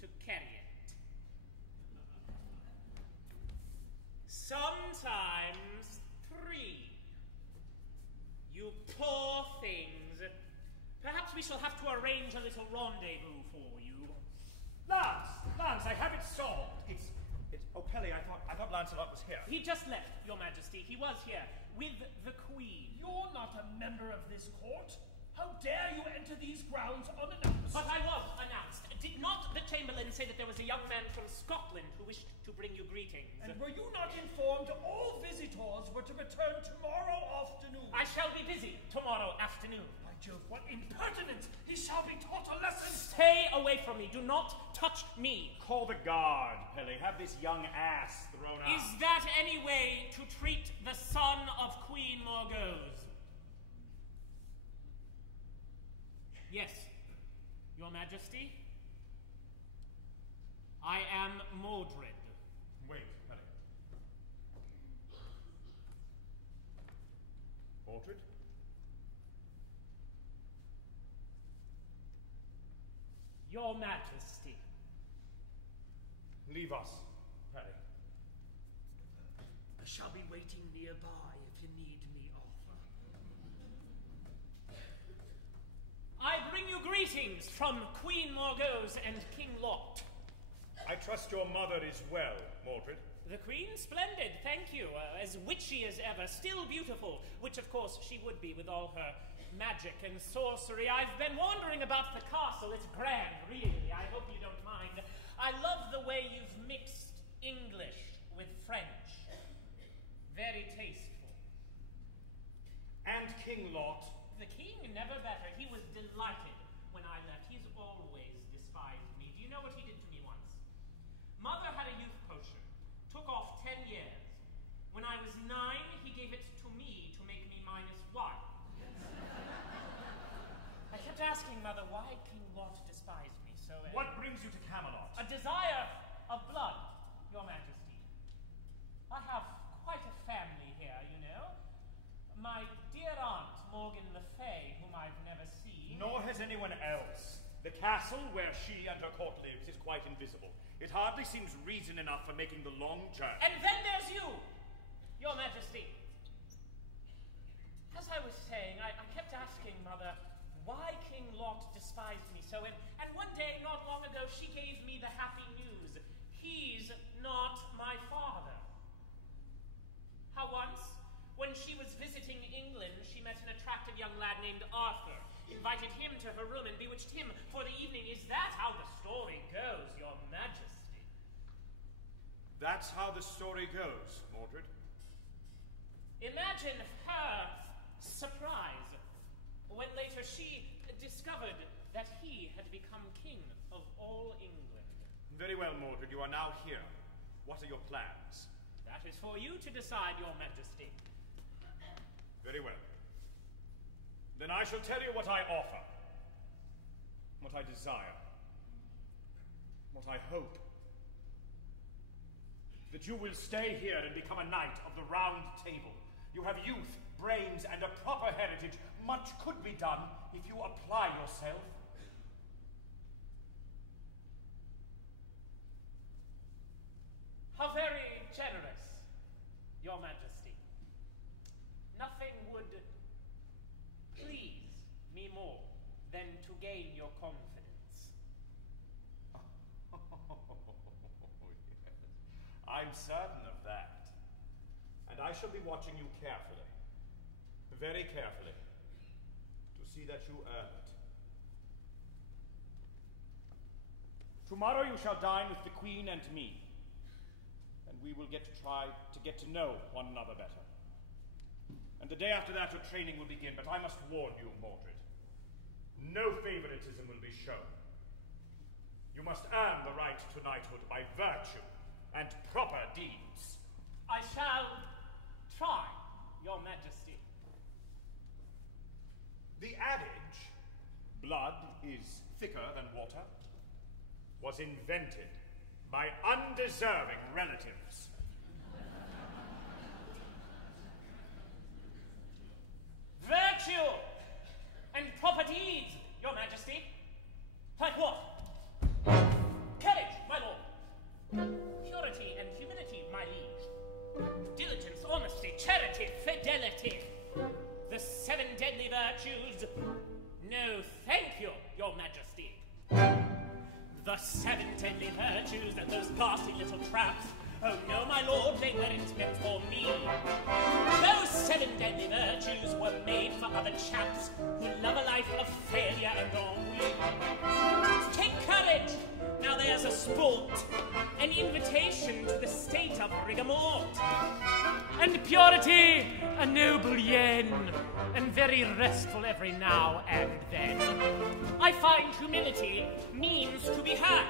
to carry it. Sometimes 3. You poor things. Perhaps we shall have to arrange a little rendezvous for you. Lance, I have it solved. It's oh, Pelly, I thought Lancelot was here. He just left, Your Majesty. He was here with the Queen. You're not a member of this court. How dare you enter these grounds unannounced? But I was announced. Did not the Chamberlain say that there was a young man from Scotland who wished to bring you greetings? And were you not informed all visitors were to return tomorrow afternoon? I shall be busy tomorrow afternoon. By Jove, what impertinence! He shall be taught a lesson! Stay away from me. Do not touch me. Call the guard, Pelly. Have this young ass thrown out. Is that any way to treat the son of Queen Morgause? Yes, Your Majesty. I am Mordred. Wait, Pelly. Mordred? Your Majesty. Leave us, Pelly. I shall be waiting nearby if you need me, Arthur. I bring you greetings from Queen Morgause and King Lot. I trust your mother is well, Mordred. The Queen? Splendid, thank you. As witchy as ever, still beautiful, which of course she would be with all her magic and sorcery. I've been wandering about the castle. It's grand, really. I hope you don't mind. I love the way you've mixed English with French. Very tasteful. And King Lot. The king, never better. He was delighted when I left. He's always despised me. Do you know what he did to me once? Mother had a youth potion. Took off 10 years. When I was 9, he gave it to me to make me -1. I kept asking Mother why King Lot despised me so. What brings you to Camelot? A desire of blood, Your Majesty. I have quite a family here, you know. My dear aunt, Morgan Le Fay, whom I've never seen. Nor has anyone else. The castle where she and her court lives is quite invisible. It hardly seems reason enough for making the long journey. And then there's you, Your Majesty. As I was saying, I kept asking Mother why King Lot despised me so, and one day, not long ago, she gave me the happy news. He's not my father. How once, when she was visiting England, she met an attractive young lad named Arthur, invited him to her room and bewitched him for the evening. Is that how the story goes, Your Majesty? That's how the story goes, Mordred. Imagine her surprise when later she discovered that he had become king of all England. Very well, Mordred. You are now here. What are your plans? That is for you to decide, Your Majesty. Very well. Then I shall tell you what I offer, what I desire, what I hope. That you will stay here and become a knight of the Round Table. You have youth, brains, and a proper heritage. Much could be done if you apply yourself. How very generous, Your Majesty. Nothing would please me more than to gain your confidence. Yes. I'm certain of that. And I shall be watching you carefully, very carefully, to see that you earn it. Tomorrow you shall dine with the Queen and me, and we will try to get to know one another better. And the day after that, your training will begin, but I must warn you, Mordred, no favoritism will be shown. You must earn the right to knighthood by virtue and proper deeds. I shall try, Your Majesty. The adage, blood is thicker than water, was invented by undeserving relatives. Virtue and proper deeds, Your Majesty. Like what? 7 deadly virtues and those ghastly little traps. Oh no, my lord, they weren't meant for me. Those 7 deadly virtues were made for other chaps who love a life of failure and ennui. Take courage! Now there's a sport, an invitation to the state of rigor mort. And purity, a noble yen, and very restful every now and then. I find humility means to be had.